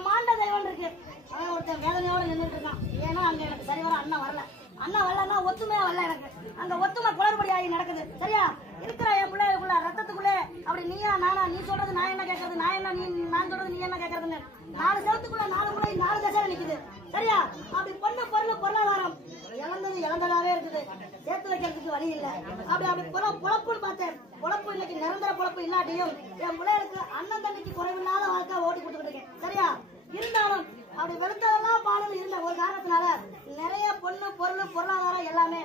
பிரம்மாண்ட தெய்வம் இருக்கு. அவன் ஒருத்தன் வேதனையோட நின்றுட்டு இருக்கான். ஏன்னா அங்க எனக்கு சரிவர அண்ணன் வரல. அண்ணன் வரலன்னா ஒத்துமையா வரல. எனக்கு அங்க ஒத்துமை குளறுபடி ஆகி நடக்குது. சரியா இருக்கிற என் பிள்ளைகளுக்குள்ள ரத்தத்துக்குள்ளே அப்படி நீயா நானா, நீ சொல்றது நான் என்ன கேட்கறது, நான் என்ன நான் சொல்றது நீ என்ன கேட்கறதுன்னு 4 செவத்துக்குள்ள 4 முறை 4 தசையில நிக்குது. சரியா அப்படி பொண்ணு பொருள் பொருளாதாரம் இழந்ததாவே இருக்குது. சேர்த்து வைக்கிறதுக்கு வழி இல்ல. அப்படி பொழப்புன்னு பார்த்தேன். பொழப்பு இன்னைக்கு நிரந்தர பொழப்பு இல்லாட்டியும் என் பிள்ளைகளுக்கு அண்ணன் தண்ணிக்கு குறைவில்லாத வாழ்க்கை ஓட்டி கொடுத்துக்கிட்டு இருக்கேன். சரியா இருந்தாலும் அப்படி வெளுத்ததெல்லாம் பாடல் இருந்த ஒரு காரணத்தினால நிறைய பொண்ணு பொருள் பொருளாதாரம் எல்லாமே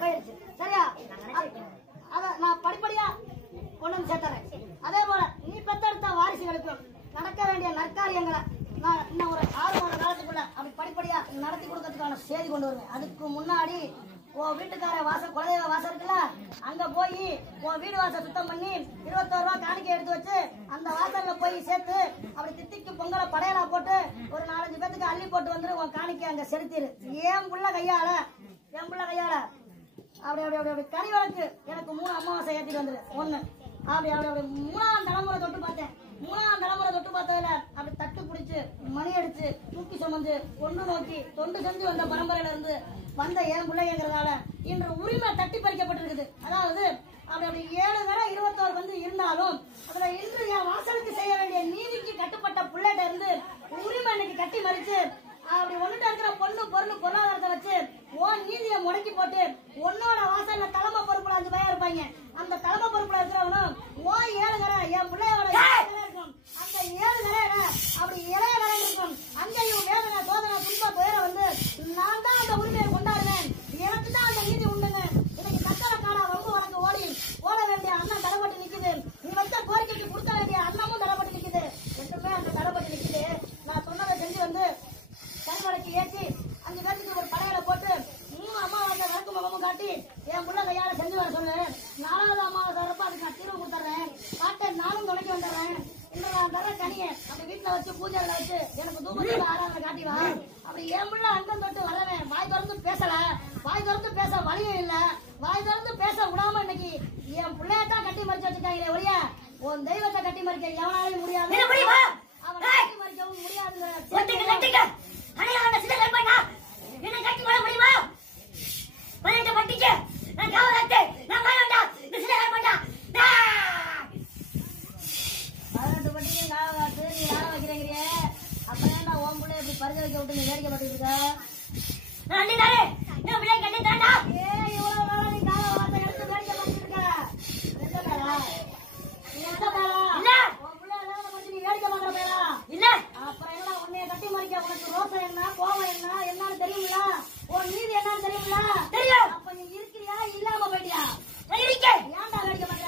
போயிருச்சு. சரியா அத நான் படிப்படியா கொண்டு வந்து சேர்த்துறேன். அதே போல நீ பெத்தெடுத்த வாரிசுகளுக்கும் நடக்க வேண்டிய நற்காரியங்களை நான் இன்னும் ஒரு 6 மாத காலத்துக்குள்ள அப்படி படிப்படியா நடத்தி கொடுக்கறதுக்கான செய்தி கொண்டு வருவேன். அதுக்கு முன்னாடி உன் வீட்டுக்கார வாசல் குலதெய்வ வாசல் இருக்குல்ல, அங்க போய் உன் வீடு வாசல் சுத்தம் பண்ணி 21 ரூபா காணிக்கை எடுத்து வச்சு அந்த வாசல்ல போய் சேர்த்து அப்படி தித்திக்கு பொங்கலை படையலா போட்டு ஒரு 4-5 பேத்துக்கு அள்ளி போட்டு வந்துரு. உன் காணிக்கை அங்க செலுத்திரு. என் புள்ள கையால அப்படி அப்படி அப்படி அப்படி கனி வழக்கு எனக்கு 3 அமாவாசை ஏற்றிட்டு வந்துரு. 1 அப்படி அப்படி அப்படி 3ஆம் தலைமுறை தொட்டு பார்த்தேன். 3ஆம் தலைமுறை தொட்டு பார்த்ததுல அப்படி தட்டு பிடிச்சு மணி அடிச்சு தூக்கி சுமந்து கொண்டு நோக்கி தொண்டு செஞ்சு வந்த பரம்பரையில இருந்து வந்த என் பிள்ளைங்கிறதால இன்று உரிமை தட்டி பறிக்கப்பட்டிருக்குது. அதாவது அப்படி அப்படி 7 தடவை 21 வந்து இருந்தாலும் அதுல இன்று என் வாசலுக்கு செய்ய வேண்டிய நீதிக்கு கட்டுப்பட்ட பிள்ளைகிட்ட இருந்து உரிமை இன்னைக்கு கட்டி மறிச்சு அப்படி ஒண்ணுட்ட இருக்கிற பொண்ணு பொருள் பொருளாதாரத்தை வச்சு உன் நீதியை முடக்கி போட்டு உன்னோட வாசல்ல தலைமை பொறுப்புல 5 பேர் இருப்பாங்க. அந்த தலைமை பொறுப்புல இருக்கிறவனும் உன் 7 கரை என் பிள்ளையோட இருக்கும். அந்த 7 கரையில அப்படி இளைய கரை இருக்கும். அங்கேயும் வேதனை சோதனை துன்ப துயர வந்து நான் தான் அந்த உரிமையை கொண்டாடுவேன். எனக்கு தான் அந்த நீதி உண்டுன்னு இன்னைக்கு சக்கர காடா ரொம்ப வழக்கு ஓட வேண்டிய அண்ணன் தலைப்பட்டு நிக்குது. நீ வச்ச கோரிக்கைக்கு கொடுக்க வேண்டிய அண்ணமும் தலைப்பட்டு நிக்குது. ரெண்டுமே அந்த தலைப்பட்டு நிக்குது. நான் சொன்னதை செஞ்சு வந்து கருவடைக்கு ஏற்றி 5 பேருக்கு ஒரு படையில போட்டு 3 அமாவாசை வழக்கு முகமும் காட்டி என் புள்ள கையால செஞ்சு வர சொல்லு. 4வது அமாவாசை வரப்ப அதுக்கு நான் தீர்வு கொடுத்துறேன். பாட்டை நானும் தொடக்கி வந்துடுறேன். இன்னும் நான் தர கனியை அப்படி வீட்டுல வச்சு பூஜைகளை வச்சு எனக்கு தூபத்துல ஆராதனை காட்டிவா. அப்படி என் புள்ள அங்கம் தொட்டு வரவேன். வாய் திறந்து பேசல. வாய் திறந்து பேச வழியும் இல்ல. வாய் திறந்து பேச விடாம இன்னைக்கு என் பிள்ளையத்தான் கட்டி மறிச்சு வச்சுட்டாங்களே ஒழிய உன் தெய்வத்தை கட்டி மறிக்க எவனாலையும் முடியாது. அவன் கட்டி மறிக்கவும் முடியாது. பரிசு வைக்க விட்டு நீ வேடிக்கை பார்த்துட்டு இருக்க. அப்புறம் என்ன உன்னைய கட்டி மறிக்க உனக்கு ரோசம் என்ன கோபம் என்ன என்னன்னு தெரியுங்களா? உன் நீதி என்னன்னு தெரியுங்களா? தெரியும். அப்ப நீ இருக்கிறியா இல்லாம போயிட்டியா? ஏன்டா வேடிக்கை பாக்குற?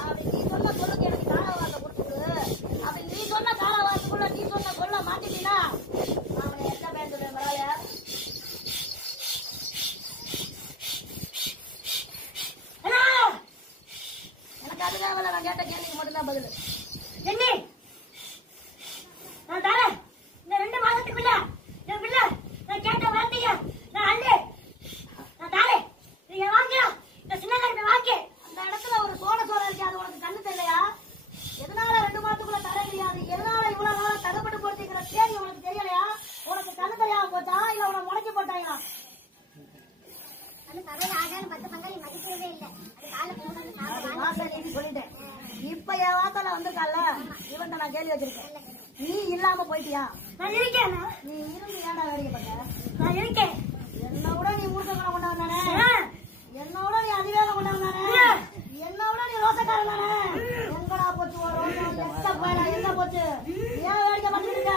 அப்படி நீ சொன்ன சொல்லுக்கு எனக்கு காலவாசம் கொடுத்துரு. அப்படி நீ சொன்ன காலவாசத்துக்குள்ள நீ சொன்ன சொல்ல மாட்டிட்டீங்கன்னா அவனை என்ன பேர் சொல்றேன் பரவாயில்லையா? எனக்கு அதுக்காக நான் கேட்ட கேள்விக்கு மட்டும்தான் பதில். என்ன நான் தரேன். இந்த 2 மாதத்துக்குள்ள என் பிள்ளை நான் கேட்ட வார்த்தைய நான் அள்ளு நான் தரேன். நீங்க வாங்கியா இந்த சின்ன கருப்பை வாங்கி அந்த இடத்துல ஒரு சோழ இருக்கு. அது உனக்கு கண்ணு தெரியலையா? எதனால 2 மாதத்துக்குள்ள தர முடியாது? எதனால இவ்வளவு நாளா தடப்பட்டு போட்டுங்கிற தேதி உனக்கு தெரியலையா? உனக்கு கண்ணு தெரியாம போச்சா இல்ல உனக்கு முடக்கி போட்டாங்களா? சொல்லிட்டேன். இப்ப என் வார்த்தை வந்திருக்கால இவன் நான் கேள்வி வச்சிருக்கேன். நீ இல்லாம போயிட்டியா? நான் இருக்கேன். நீ இருந்து ஏன்டா வேடிக்கை பார்க்க? நான் இருக்கேன். என்னோட நீ மூர்க்கங்களை கொண்டு வந்தானே, என்னோட நீ அதிவேகம் கொண்டு வந்தானே, என்னோட நீ ரோசக்காரன் தானே. எங்கடா போச்சு என்ன போச்சு? ஏன் வேடிக்கை பார்த்துட்டு இருக்க?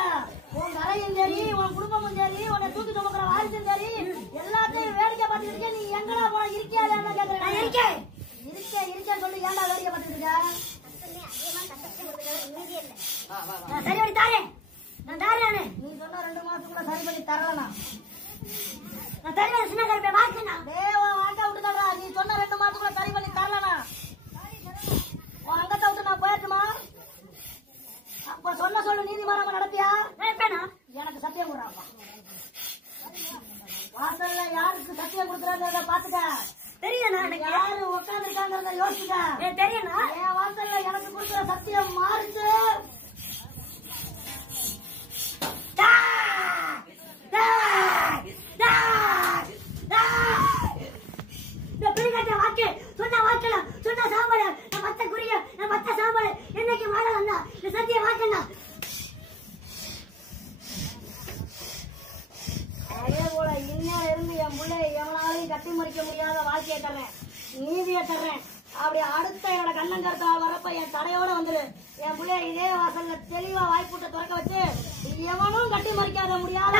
உன் கரையும் சரி உன் குடும்பமும் சரி உன்னை தூக்கி சுமக்கிற வாரிசும் சரி எல்லாத்தையும் வேடிக்கை பார்த்துட்டு இருக்க. நீ எங்கடா போன இருக்கியா என்ன கேட்கறேன். இருக்கேன் இருக்கேன் சொல்லி ஏன்டா வேடிக்கை பார்த்துட்டு இருக்க? சரி தாரேன். நான் தாரேன். நீ சொன்ன 2 மாசத்துக்குள்ள சரி பண்ணி தரலனா எனக்கு யாரு உட்காந்துருக்காங்கிறத யோசிக்க தெரியும்னா என் வாசல்ல எனக்கு கொடுக்குற சத்தியம் மாறுச்சு. இந்த பிரிகட்ட வாக்கு சொன்ன வாக்குல சொன்ன சாம்பல் நான் மத்த குறிய நான் மத்த சாம்பல் என்னைக்கு மாறலன்னா இந்த சத்திய வாக்குன்னா அதே போல இன்னும் இருந்து என் பிள்ளை எவனாலையும் கட்டி மறிக்க முடியாத வாழ்க்கையை தர்றேன், நீதியை தர்றேன். அப்படி அடுத்த என்னோட கண்ணங்கருத்தா வரப்ப என் தடையோட வந்துரு. என் பிள்ளைய இதே வாசல்ல தெளிவா வாய்ப்புட்ட திறக்க வச்சு எவனும் கட்டி மறிக்காத முடியாத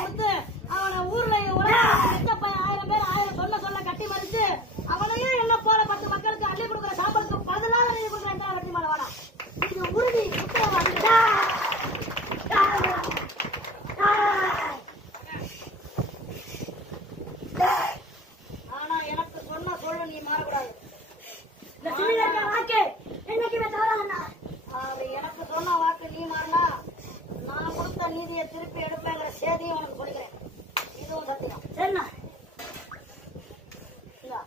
கொடுத்து அவனை ஊர்ல 1000 பேர் 1000 சொல்ல கட்டி மறிச்சு அவனையும் என்ன போல 10 மக்களுக்கு அள்ளி கொடுக்குற சாம்பலுக்கு பதிலாக நீ கொடுக்குற இந்த வெற்றி மேல வாடா. இது உறுதி உத்தரவாதம். ஆனா எனக்கு சொன்ன சொல்ல நீ மாறக்கூடாது. இந்த சின்ன வாக்கு என்னைக்குமே தவறாதுண்ணா. அது எனக்கு சொன்ன வாக்கு நீ மாறினா நான் கொடுத்த நீதியை திருப்பி எடுப்பேங்கிற செய்தியை உனக்கு சொல்லிக்கிறேன். இதுவும் சத்தியம். சரிண்ணா. இந்தா.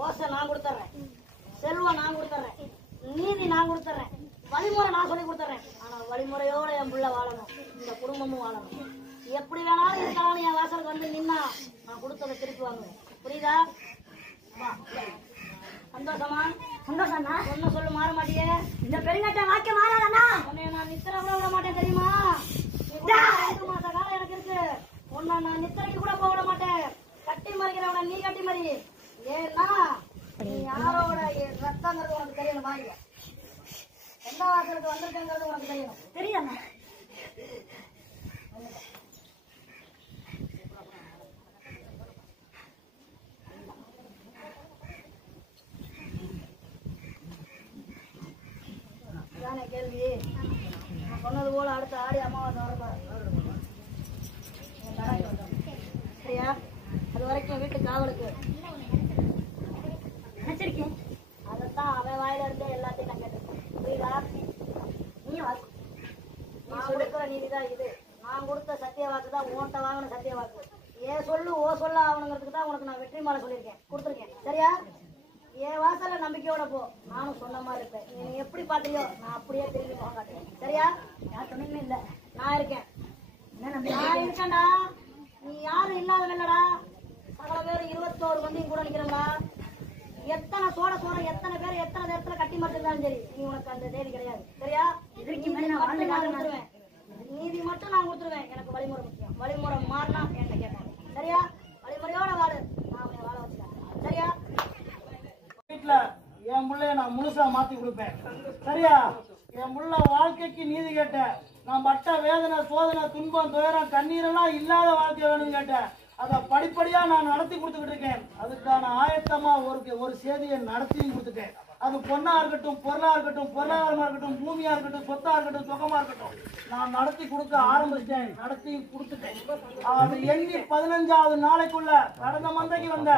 ஓசை நான் கொடுத்துறேன், செல்வம் நான் கொடுத்துறேன், நீதி நான் கொடுத்துறேன், வழிமுறை நான் சொல்லி கொடுத்துறேன். ஆனா வழிமுறையோட என் பிள்ளை வாழணும், இந்த குடும்பமும் வாழணும். எப்படி வேணாலும் இருக்கலாம் என் வாசலுக்கு வந்து நின்னா நான் கொடுத்ததை திருப்பி வாங்குவேன். புரியுதா? வா. சந்தோஷமா? சந்தோஷம்ண்ணா. ஒன்னும் சொல்லு மாற மாட்டியே. இந்த பெருங்கட்ட வாக்கு மாறாதண்ணா. உன்னை நான் நித்திர கூட விட மாட்டேன் தெரியுமா? 2 மாச காலம் எனக்கு இருக்கு. உன்னை நான் நித்திரைக்கு கூட போக விட மாட்டேன். கட்டி மறிக்கிறவன நீ கட்டி மறி. ஏன்னா நீ யாரோட ரத்தங்கிறது உனக்கு தெரியணும். வாங்க, எந்த வாசலுக்கு வந்திருக்கங்கிறது உனக்கு தெரியணும். தெரியும்ண்ணா. தானே கேள்வி. நான் சொன்னது போல அடுத்த ஆடி அமாவாசை வரப்பாரு. சரியா? அது வரைக்கும் வீட்டு காவலுக்கு நினைச்சிருக்கேன். அதைத்தான் அவன் வாயில இருந்தே எல்லாத்தையும் நான் கேட்டிருக்கேன். புரியுதா? நீ வாக்கு நான் கொடுக்குற நீதிதான் இது. நான் கொடுத்த சத்திய வாக்கு தான் உன்கிட்ட வாங்கின சத்திய வாக்கு. ஏன் சொல்லு ஓ சொல்ல ஆகணுங்கிறதுக்கு தான் உனக்கு நான் வெற்றி மாலை சொல்லியிருக்கேன், கொடுத்துருக்கேன். சரியா? என் வாசல்ல நம்பிக்கையோட போ. நானும் சொன்ன மாதிரி இருப்பேன். நீ எப்படி பாத்தியோ நான் அப்படியே திரும்பி போக காட்டுவேன். சரியா? யார் சொன்னீங்க இல்ல. நான் இருக்கேன். என்ன நம்பி நான் இருக்கேன்டா. நீ யாரும் இல்லாத இல்லடா. சகல பேர் 21 மந்தியும் கூட நிக்கிறா. எத்தனை சோட எத்தனை பேர் எத்தனை நேரத்துல கட்டி மட்டும்தான் சரி, நீ உனக்கு அந்த தேதி கிடையாது. சரியா? இதுக்கு மேல நான் வாழ்ந்து கொடுத்துருவேன். நீதி மட்டும் நான் கொடுத்துருவேன். எனக்கு வழிமுறை முக்கியம். வழிமுறை மாறினா என்கிட்ட கேட்பாங்க. சரியா? வழிமுறையோட வாழு. நான் அவனை வாழ வச்சுக்கிறேன். சரியா? வீட்டுல என் பிள்ளைய நான் முழுசா மாத்தி கொடுப்பேன். சரியா? என் புள்ள வாழ்க்கைக்கு நீதி கேட்டேன். நான் பட்ட வேதனை சோதனை துன்பம் துயரம் கண்ணீரெல்லாம் இல்லாத வாழ்க்கை வேணும்னு கேட்டேன். அதை படிப்படியா நான் நடத்தி கொடுத்துக்கிட்டு இருக்கேன். அதுக்கான ஆயத்தமா ஒரு செய்தியை நடத்தியும் கொடுத்துட்டேன். அது பொண்ணா இருக்கட்டும், பொருளா இருக்கட்டும், பொருளாதாரமா இருக்கட்டும், பூமியா இருக்கட்டும், சொத்தா இருக்கட்டும், சுகமா இருக்கட்டும், நான் நடத்தி கொடுக்க ஆரம்பிச்சிட்டேன். நடத்தியும் கொடுத்துட்டேன். அது எண்ணி 15வது நாளைக்குள்ள கடந்த மந்தைக்கு வந்த